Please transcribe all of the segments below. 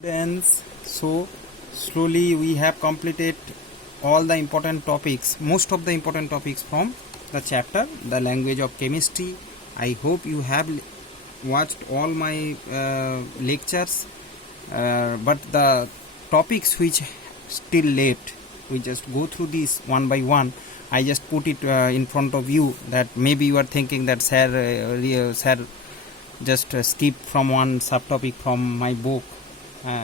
Students, so slowly we have completed all the important topics, most of the important topics from the chapter the language of chemistry. I hope you have watched all my lectures, but the topics which still left, we just go through this one by one. I just put it in front of you, that maybe you are thinking that sir just skip from one subtopic from my book.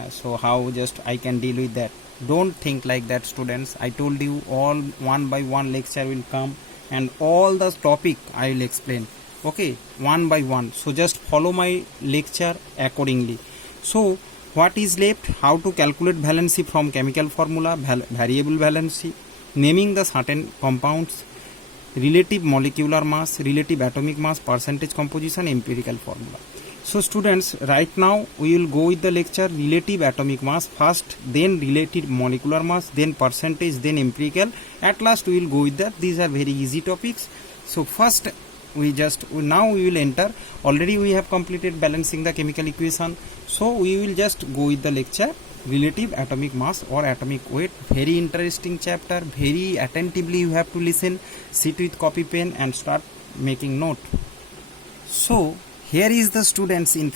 So how just I can deal with that? Don't think like that, students. I told you all one by one lecture will come and all the topic I will explain, okay, one by one. So just follow my lecture accordingly. So what is left? How to calculate valency from chemical formula, variable valency, naming the certain compounds, relative molecular mass, relative atomic mass, percentage composition, empirical formula. So students, right now we will go with the lecture relative atomic mass first, then relative molecular mass, then percentage, then empirical. At last we will go with that. These are very easy topics. So first now we will enter. Already we have completed balancing the chemical equation. So we will just go with the lecture relative atomic mass or atomic weight. Very interesting chapter. Very attentively you have to listen. Sit with copy pen and start making note. So here is the students in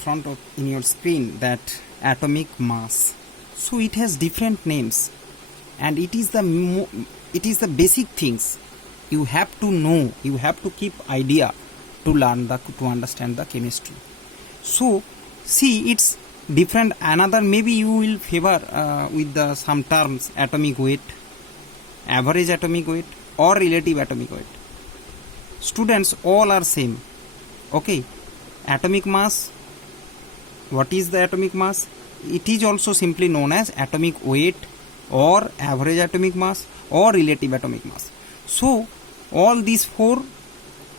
your screen, that atomic mass. So it has different names, and it is the basic things you have to know. You have to keep idea to learn to understand the chemistry. So see, it's different. Another, maybe you will favor with the some terms: atomic weight, average atomic weight, or relative atomic weight. Students, all are same. Okay. Atomic mass, what is the atomic mass? It is also simply known as atomic weight or average atomic mass or relative atomic mass. So all these four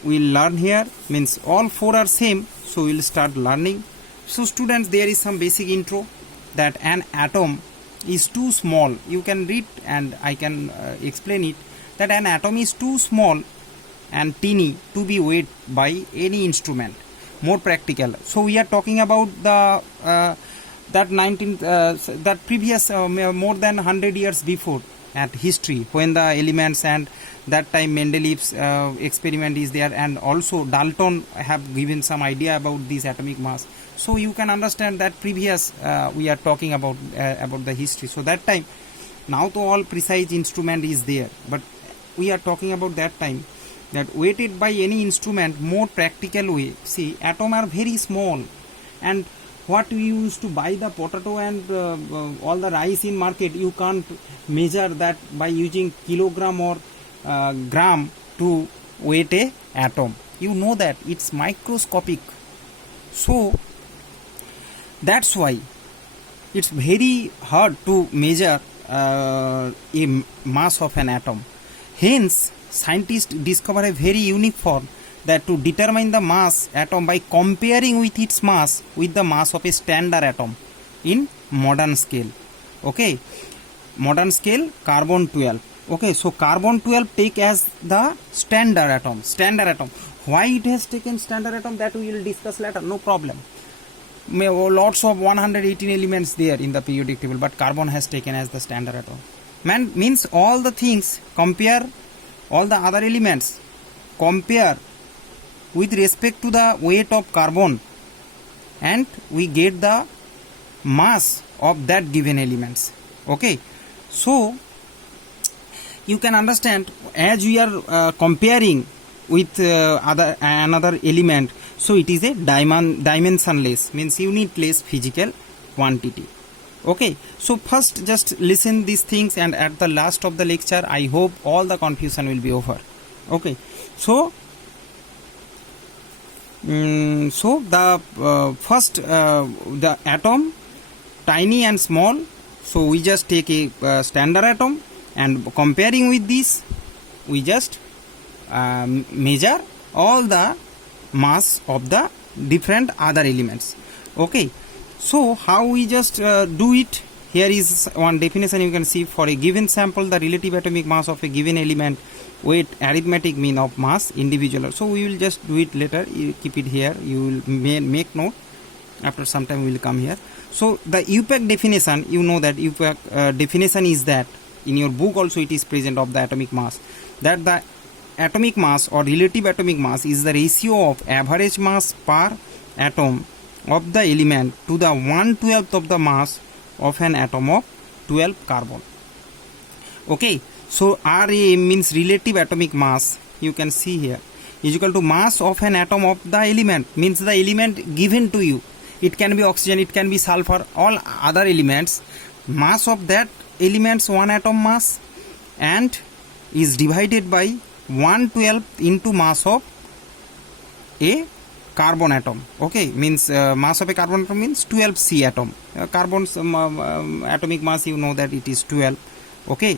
we will learn here, means all four are same. So we will start learning. So students, there is some basic intro, that an atom is too small. You can read and I can explain it, that an atom is too small and teeny to be weighed by any instrument. More practical. So we are talking about the that previous more than 100 years before at history, when the elements, and that time Mendeleev's experiment is there, and also Dalton have given some idea about this atomic mass. So you can understand that previous we are talking about the history. So that time, now to all precise instrument is there, but we are talking about that time, that weighted by any instrument, more practical way. See, atom are very small, and what we used to buy the potato and all the rice in market, you can't measure that by using kilogram or gram to weight a atom. You know that it's microscopic. So that's why it's very hard to measure a mass of an atom. Hence scientists discover a very unique form, that to determine the mass atom by comparing with its mass with the mass of a standard atom in modern scale. Okay, modern scale carbon 12. Okay, so carbon 12 take as the standard atom. Why it has taken standard atom, that we will discuss later, no problem. Lots of 118 elements there in the periodic table, but carbon has taken as the standard atom. Means all the things, compare all the other elements, compare with respect to the weight of carbon, and we get the mass of that given elements. Okay, so you can understand, as we are comparing with another element, so it is a dimensionless, means unitless physical quantity. Okay, so first just listen these things, and at the last of the lecture I hope all the confusion will be over. Okay, so the first the atom, tiny and small. So we just take a standard atom, and comparing with this we just measure all the mass of the different other elements. Okay, so how we just do it? Here is one definition you can see. For a given sample, the relative atomic mass of a given element, weight, arithmetic mean of mass, individual. So we will just do it later. You keep it here. You will make note. After some time we will come here. So the UPAC definition, you know that UPAC definition is that in your book also it is present of the atomic mass, that the atomic mass or relative atomic mass is the ratio of average mass per atom of the element to the 1/12 of the mass of an atom of 12 carbon. Okay, so RA means relative atomic mass, you can see here, is equal to mass of an atom of the element, means the element given to you. It can be oxygen, it can be sulfur, all other elements. Mass of that element's one atom mass and is divided by 1/12 into mass of a carbon atom. Okay, means mass of a carbon atom means 12C atom. Carbon's atomic mass, you know that it is 12. Okay,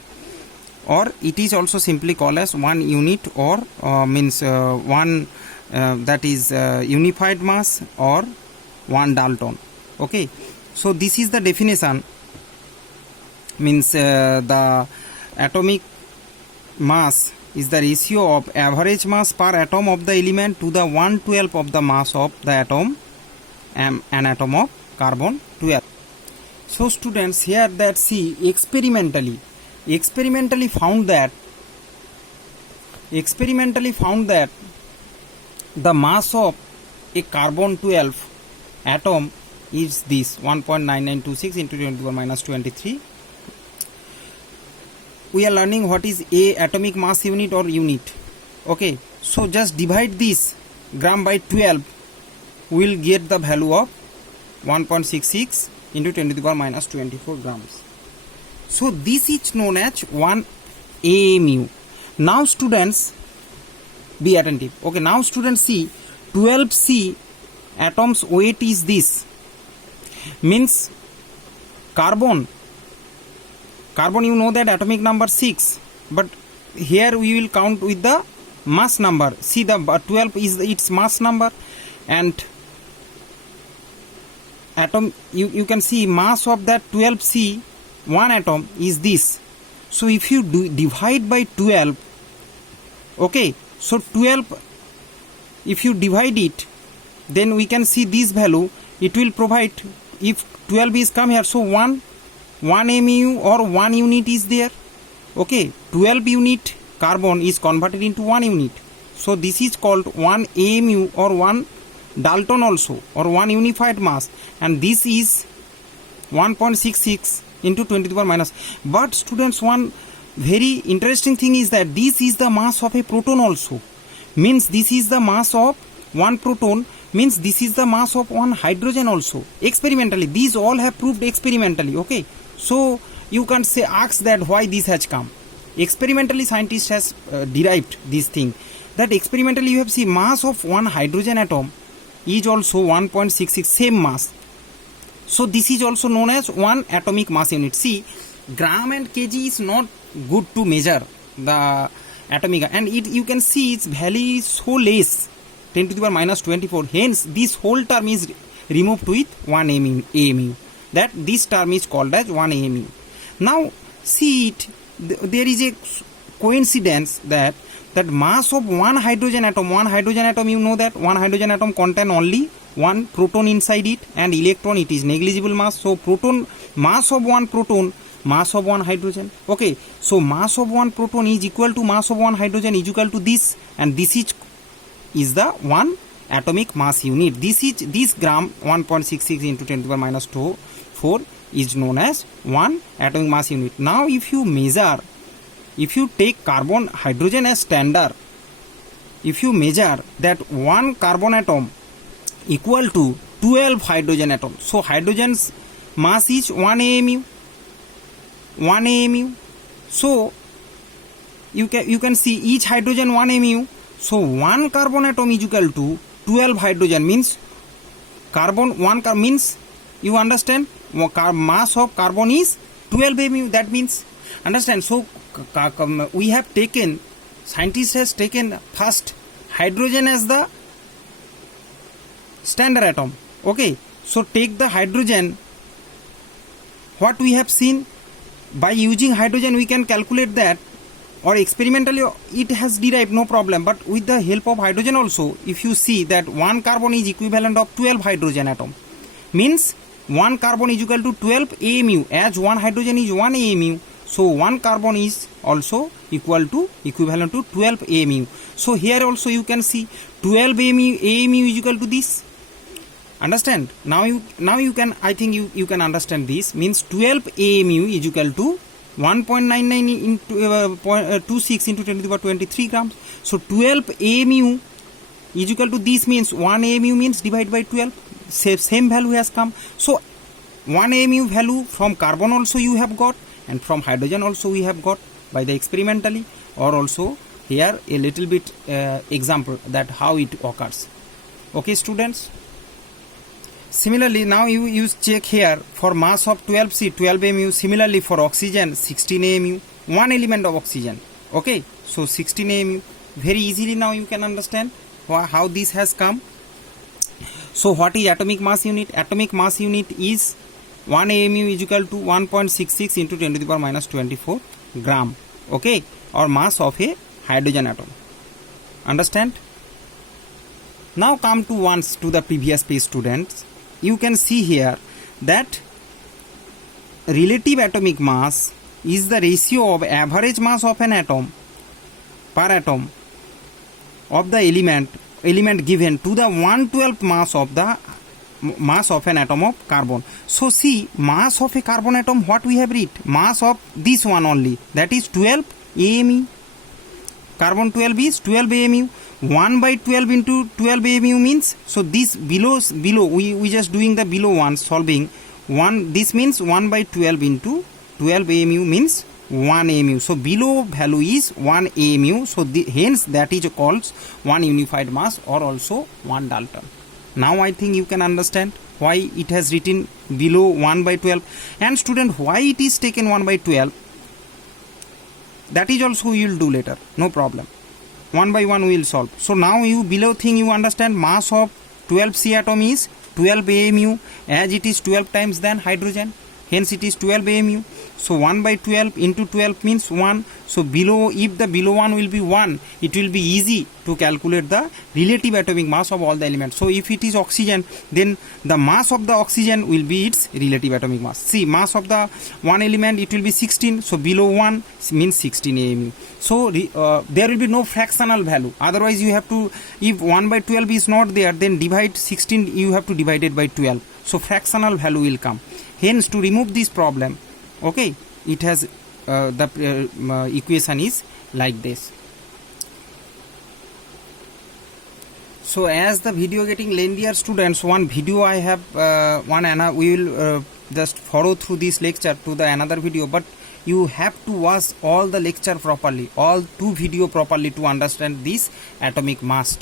or it is also simply called as 1 unit, or means one that is unified mass, or 1 Dalton. Okay, so this is the definition, means the atomic mass is the ratio of average mass per atom of the element to the 1/12 of the mass of the atom, an atom of carbon 12. So students, here that see experimentally found that the mass of a carbon 12 atom is this 1.9926 into 10 to the minus 23. We are learning what is a atomic mass unit or unit. Okay, so just divide this gram by 12, we will get the value of 1.66 into 10 to the power minus 24 grams. So this is known as 1 AMU. Now students, be attentive. Okay, now students see 12C atoms weight is this, means carbon you know that atomic number 6, but here we will count with the mass number. See, the 12 is its mass number, and atom, you can see mass of that 12C one atom is this. So if you divide by 12, okay, so 12, if you divide it, then we can see this value. It will provide, if 12 is come here, so 1 AMU or 1 unit is there. Okay, 12 unit carbon is converted into 1 unit. So this is called 1 AMU or 1 Dalton also, or 1 unified mass, and this is 1.66 into 10 to the power minus. But students, one very interesting thing is that this is the mass of a proton also, means this is the mass of 1 proton, means this is the mass of 1 hydrogen also. Experimentally, these all have proved experimentally. Okay, so you can say, ask that why this has come. Experimentally scientist has derived this thing, that experimentally you have seen mass of 1 hydrogen atom is also 1.66, same mass. So this is also known as 1 atomic mass unit. See, gram and kg is not good to measure the atomic, and you can see its value is so less, 10 to the power minus 24. Hence this whole term is removed with 1 AMU. That this term is called as 1 AMU. Now see it, there is a coincidence that mass of 1 hydrogen atom, you know that 1 hydrogen atom contain only 1 proton inside it, and electron, it is negligible mass. So proton, mass of 1 proton, mass of 1 hydrogen. Okay, so mass of 1 proton is equal to mass of 1 hydrogen is equal to this, and this is the 1 atomic mass unit. This gram 1.66 into 10 to the power minus 4 is known as 1 atomic mass unit. Now if you measure, if you take carbon hydrogen as standard, if you measure that 1 carbon atom equal to 12 hydrogen atoms, so hydrogen's mass is 1 AMU. So you can see each hydrogen 1 AMU. So 1 carbon atom is equal to 12 hydrogen, means carbon 1 means, you understand, mass of carbon is 12 AMU. That means, understand. So we have taken, scientist has taken first hydrogen as the standard atom. Okay, so take the hydrogen. What we have seen, by using hydrogen we can calculate that, or experimentally it has derived, no problem. But with the help of hydrogen also, if you see that 1 carbon is equivalent of 12 hydrogen atom, means 1 carbon is equal to 12 AMU, as 1 hydrogen is 1 AMU. So 1 carbon is also equivalent to 12 AMU. So here also you can see 12 AMU is equal to this. Understand? Now you can, I think you can understand this. Means 12 AMU is equal to 1.99 into 26 into 10 to the power 23 grams. So 12 AMU is equal to this, means 1 AMU means divided by 12. Same value has come. So 1 AMU value from carbon also you have got, and from hydrogen also we have got by the experimentally, or also here a little bit example that how it occurs. Okay students. Similarly, now you check here for mass of 12C, 12 AMU. Similarly for oxygen, 16 AMU, one element of oxygen. Okay, so 16 AMU. Very easily now you can understand how this has come. So what is atomic mass unit? Atomic mass unit is 1 AMU is equal to 1.66 into 10 to the power minus 24 gram. Okay, or mass of a hydrogen atom. Understand? Now come to once to the previous page, students. You can see here that relative atomic mass is the ratio of average mass of an atom per atom of the element given to the 1/12 mass of the mass of an atom of carbon. So see, mass of a carbon atom, what we have read? Mass of this one only, that is 12 AMU. Carbon 12 is 12 AMU. 1/12 into 12 AMU means, so this below we just doing the below one solving one. This means 1/12 into 12 AMU means 1 AMU. So below value is 1 AMU. So hence that is called 1 unified mass, or also 1 Dalton. Now I think you can understand why it has written below 1/12. And student, why it is taken 1/12? That is also we will do later. No problem. One by one we will solve. So now you below thing you understand, mass of 12C atom is 12 AMU, as it is 12 times than hydrogen. Hence it is 12 AMU. So 1/12 into 12 means 1. So below, if the below one will be 1, it will be easy to calculate the relative atomic mass of all the elements. So if it is oxygen, then the mass of the oxygen will be its relative atomic mass. See, mass of the one element, it will be 16. So below 1 means 16 AMU. So there will be no fractional value. Otherwise you have to, if 1/12 is not there, then divide 16, you have to divide it by 12. So fractional value will come. Hence, to remove this problem, okay, it has the equation is like this. So as the video getting lengthier, students, one video I have we will just follow through this lecture to the another video, but you have to watch all the lecture properly, all 2 video properly to understand this atomic mass.